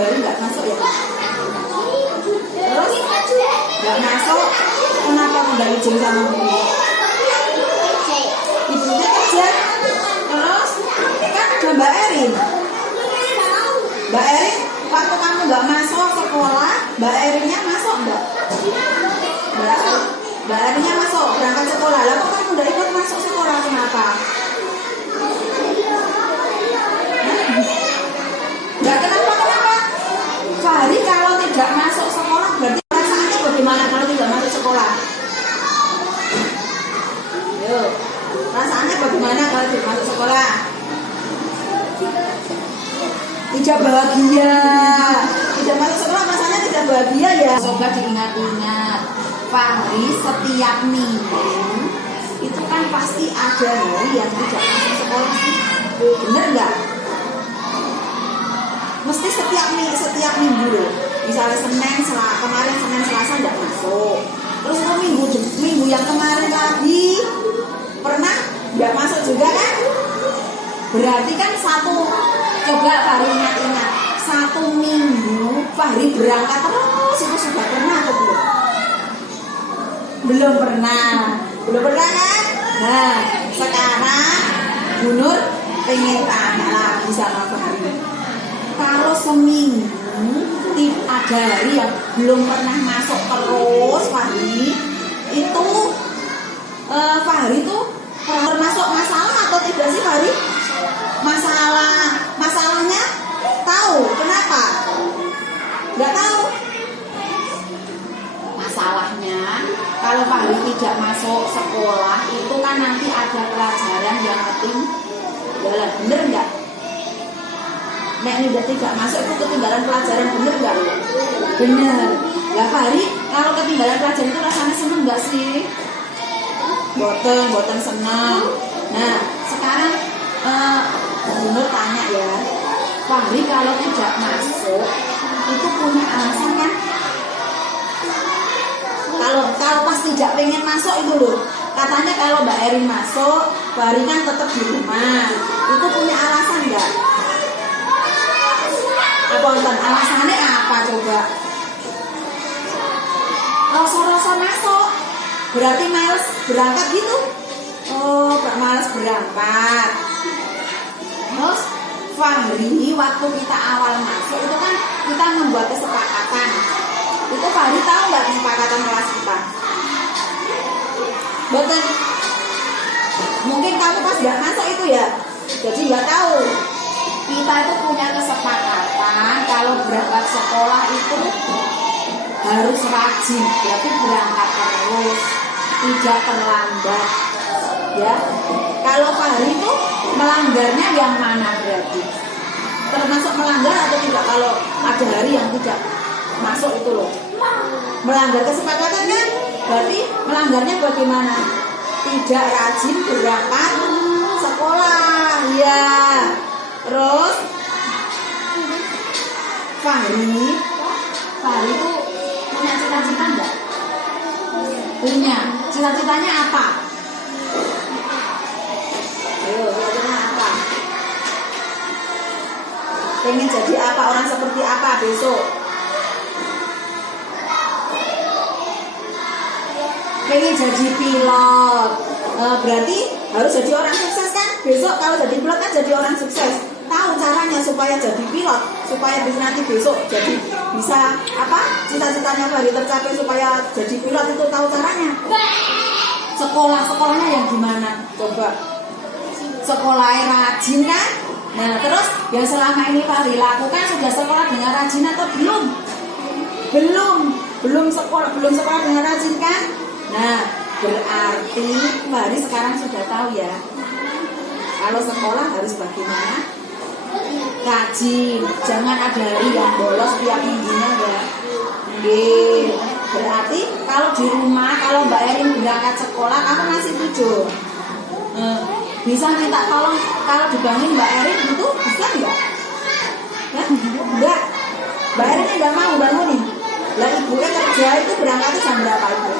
hari nggak masuk ya? Terus nggak masuk, kenapa udah izin sama ibu? Ibunya kerja. Terus kan ada Mbak Erin. Mbak Erin, waktu kamu nggak masuk sekolah, Mbak Erinnya masuk nggak? Mbak Erinnya masuk berangkat sekolah. Lalu kamu udah ikut masuk sekolah, kenapa? Nggak kenapa? Fahri kalau tidak masuk sekolah berarti perasaannya bagaimana kalau tidak masuk sekolah? Yuk, perasaannya bagaimana kalau tidak masuk sekolah? Tidak bahagia. Tidak masuk sekolah rasanya tidak bahagia ya. Coba diingat-ingat, Fahri setiap minggu itu kan pasti ada hari yang tidak masuk sekolah, bener nggak? Mesti setiap minggu loh. Misalnya kemarin Senin Selasa nggak masuk. Terus itu minggu yang kemarin lagi pernah nggak masuk juga kan? Berarti kan coba Fahri ingat-ingat, 1 minggu Fahri berangkat terus itu sudah pernah atau belum? Belum pernah kan? Nah sekarang Bu Nur pengen tanya lagi sama Fahri, kalau seminggu ada hari yang belum pernah masuk terus Fahri, itu Fahri tuh termasuk masalah atau tidak sih Fahri? Masalahnya tahu kenapa? Nggak tahu. Masalahnya kalau Fahri tidak masuk sekolah itu kan nanti ada pelajaran yang ketinggalan, bener nggak? Nek udah tidak masuk itu ketinggalan pelajaran, bener nggak? Bener. Lah Fahri kalau ketinggalan pelajaran itu rasanya seneng nggak sih? Boten seneng. Nah sekarang Bu Nur tanya ya, Fahri kalau tidak masuk itu punya alasan kan? Kalau pas tidak pengen masuk itu loh, katanya kalau Mbak Erin masuk, Fahri kan tetap di rumah, itu punya alasan nggak? Alasannya apa coba? Rasa masuk, berarti males berangkat gitu? Oh, males berangkat. Terus Fahri waktu kita awal masuk itu kan kita membuat kesepakatan. Itu Fahri tahu nggak kesepakatan kelas kita? Betul. Mungkin kamu pas nggak masuk itu ya, jadi nggak tahu. Kita itu punya kesepakatan kalau berangkat sekolah itu harus rajin, berarti berangkat terus, tidak terlambat. Ya, kalau Fahri itu melanggarnya yang mana berarti? Termasuk melanggar atau tidak kalau ada hari yang tidak masuk itu loh? Melanggar kesepakatan kan? Berarti melanggarnya bagaimana? Tidak rajin berangkat sekolah, ya. Terus Fahri itu punya cita-cita enggak? Punya. Cita-citanya apa? Ayo, cita-citanya apa? Pengen jadi apa? Orang seperti apa besok? Pengen jadi pilot. Berarti harus jadi orang sukses kan? Besok kalau jadi pilot kan jadi orang sukses. Tahu caranya supaya jadi pilot, supaya nanti besok jadi bisa apa? Cita-citanya Fahri tercapai supaya jadi pilot itu tahu caranya. Sekolahnya yang gimana? Coba. Sekolahnya rajin kan? Nah, terus yang selama ini Fahri lakukan sudah sekolah dengan rajin atau belum? Belum sekolah dengan rajin kan? Nah, berarti Fahri sekarang sudah tahu ya. Kalau sekolah harus bagaimana? Rajin, jangan ada hari yang bolos tiap minggunya ya. Berarti kalau di rumah, kalau Mbak Erin berangkat sekolah, kamu masih tidur. Bisa minta tolong kalau dibangun Mbak Erin itu bisa nggak? Ya, enggak. Mbak Erin nggak mau bangunin. Lah ibunya kerja itu berangkatnya jam berapa ibu?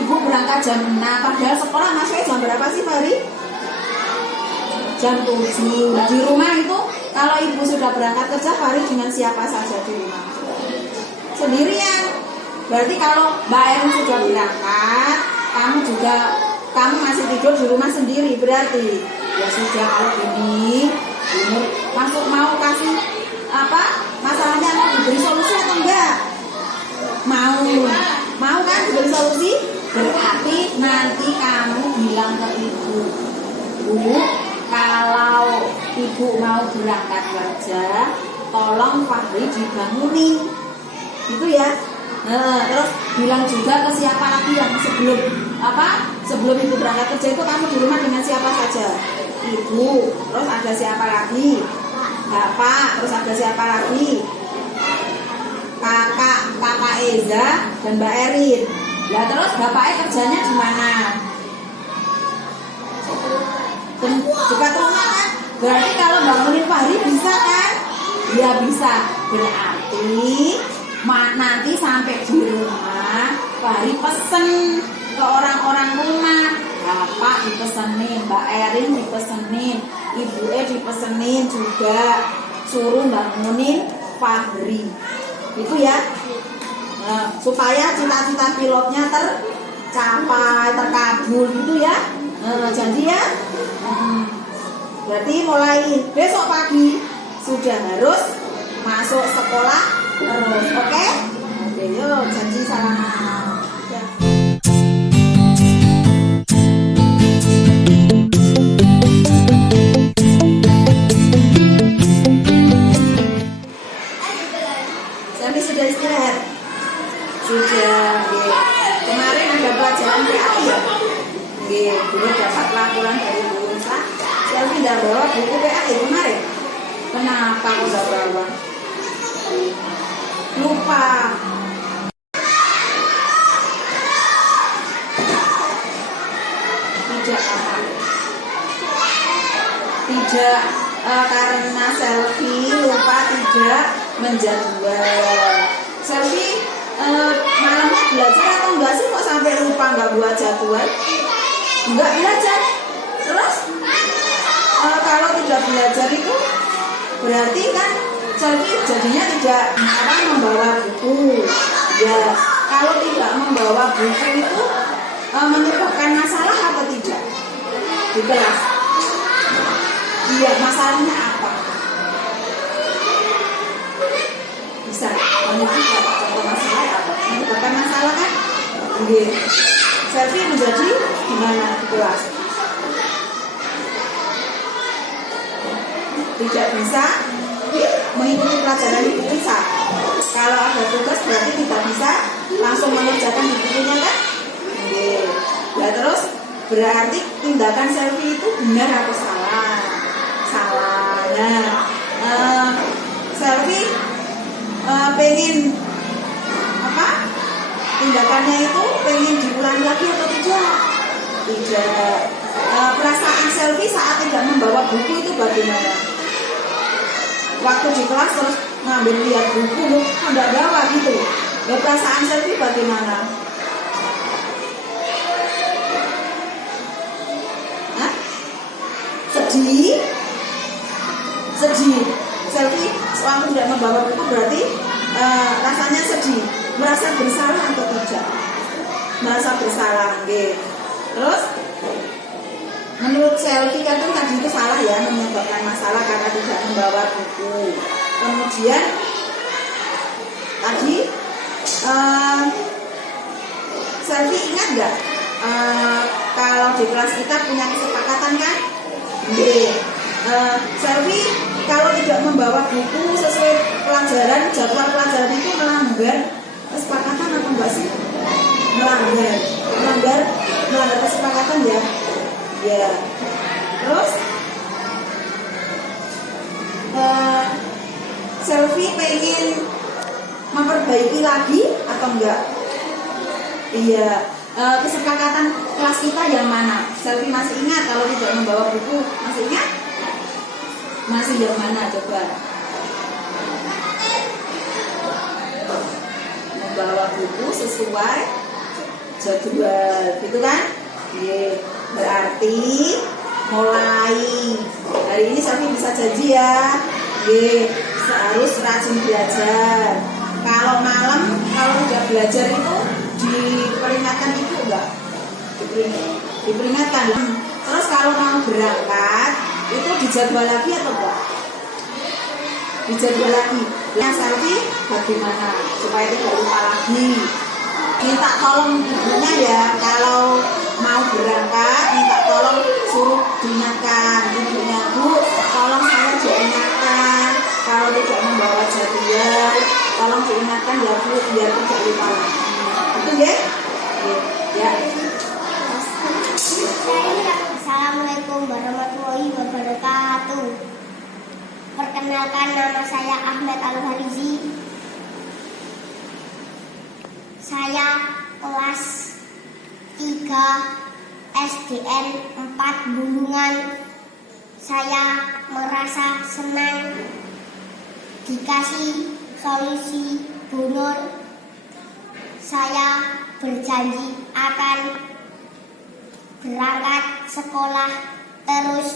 Ibu berangkat jam 6, padahal sekolah masuknya jam berapa sih Fahri? Jam 7. Di rumah itu Kalau ibu sudah berangkat kerja, Fahri dengan siapa saja di rumah? Sendirian. Berarti kalau Mbak Erin sudah berangkat, kamu masih tidur di rumah sendiri, berarti ya sudah. Kalau gini masuk, mau kasih apa masalahnya, mau diberi solusi atau enggak? Mau kan diberi solusi? Berarti nanti kamu bilang ke ibu, Bu, kalau ibu mau berangkat kerja, tolong Fahri dibangunin, gitu ya. Terus bilang juga ke siapa lagi yang sebelum ibu berangkat kerja itu kamu di rumah dengan siapa saja? Ibu, terus ada siapa lagi? Bapak, terus ada siapa lagi? Kakak Eza dan Mbak Erin. Lah terus bapaknya kerjanya di mana? Dekat rumah kan? Berarti kalau bangunin Fahri bisa kan? Ya bisa. Berarti nanti sampai di rumah Fahri pesen ke orang-orang rumah. Bapak dipesenin, Mbak Erin dipesenin, Ibu dipesenin juga, suruh bangunin Fahri. Itu ya. Nah, supaya cita-cita pilotnya tercapai, terkabul gitu ya. Jadi ya. Berarti mulai besok pagi sudah harus masuk sekolah terus, oke? Oke, yuk janji salaman. Ya. Sampai sudah istirahat? Sudah. Kemarin ada pelajaran PAI ya? Dulu dapat laporan dari Bu Unsa. Selvi tidak bawa buku PAI kemarin. Kenapa kok tidak bawa? Lupa. Tidak karena Selvi lupa tidak menjadwal. Selvi malamnya belajar atau enggak sih kok sampai lupa nggak buat jadwal? Enggak belajar. Terus kalau tidak belajar itu berarti kan Selvi jadinya tidak membawa buku. Ya, kalau tidak membawa buku itu menyebabkan masalah atau tidak di kelas? Iya, masalahnya apa? Bisa menyebutkan contoh masalah apa? Menyebabkan masalah kan? Selvi menjadi gimana di kelas? Tidak bisa mengikuti pelajaran di bisa. Kalau ada tugas berarti tidak bisa langsung mengerjakan di bukunya kan? Ya terus berarti tindakan Selvi itu benar atau salah? Salah. Nah, Selvi pengen tindakannya itu pengen diulangi lagi atau tidak? Tidak. Perasaan Selvi saat tidak membawa buku itu bagaimana? Waktu di kelas terus ngambil lihat buku, tidak bawa gitu. Perasaan Selvi bagaimana? Hah? Sedih. Selvi waktu tidak membawa buku berarti rasanya sedih. Merasa bersalah atau tidak? Merasa bersalah. Terus menurut Selvi kan tadi itu salah ya, menyebabkan masalah karena tidak membawa buku. Kemudian tadi Selvi ingat nggak kalau di kelas kita punya kesepakatan kan? Selvi kalau tidak membawa buku sesuai pelajaran, jadwal pelajaran itu melanggar kesepakatan atau enggak sih? Melanggar kesepakatan ya. Ya. Terus Selvi pengen memperbaiki lagi atau enggak? Iya. Kesepakatan kelas kita yang mana? Selvi masih ingat kalau tidak membawa buku? Masih ingat? Masih yang mana coba? Membawa buku sesuai jadwal, gitu kan? Iya. Berarti mulai hari ini Selvi bisa janji ya, harus rajin belajar. Kalau malam, kalau udah belajar itu diperingatkan itu enggak? Diperingatkan. Terus kalau mau berangkat itu dijadwal lagi atau enggak? Dijadwal lagi. Nah, Selfie bagaimana supaya tidak lupa lagi? Minta tolong ibunya ya, kalau mau berangkat minta tolong suruh diingatkan ibunya, Bu, tolong saya diingatkan kalau tidak membawa jadwal, tolong diingatkan ya Bu, biar tidak lupa lagi. Itu ya? Ya. Assalamualaikum warahmatullahi wabarakatuh. Perkenalkan, nama saya Ahmed Al-Harizi. Saya kelas 3 SDN 4 Bulungan. Saya merasa senang dikasih solusi bonus. Saya berjanji akan berangkat sekolah terus.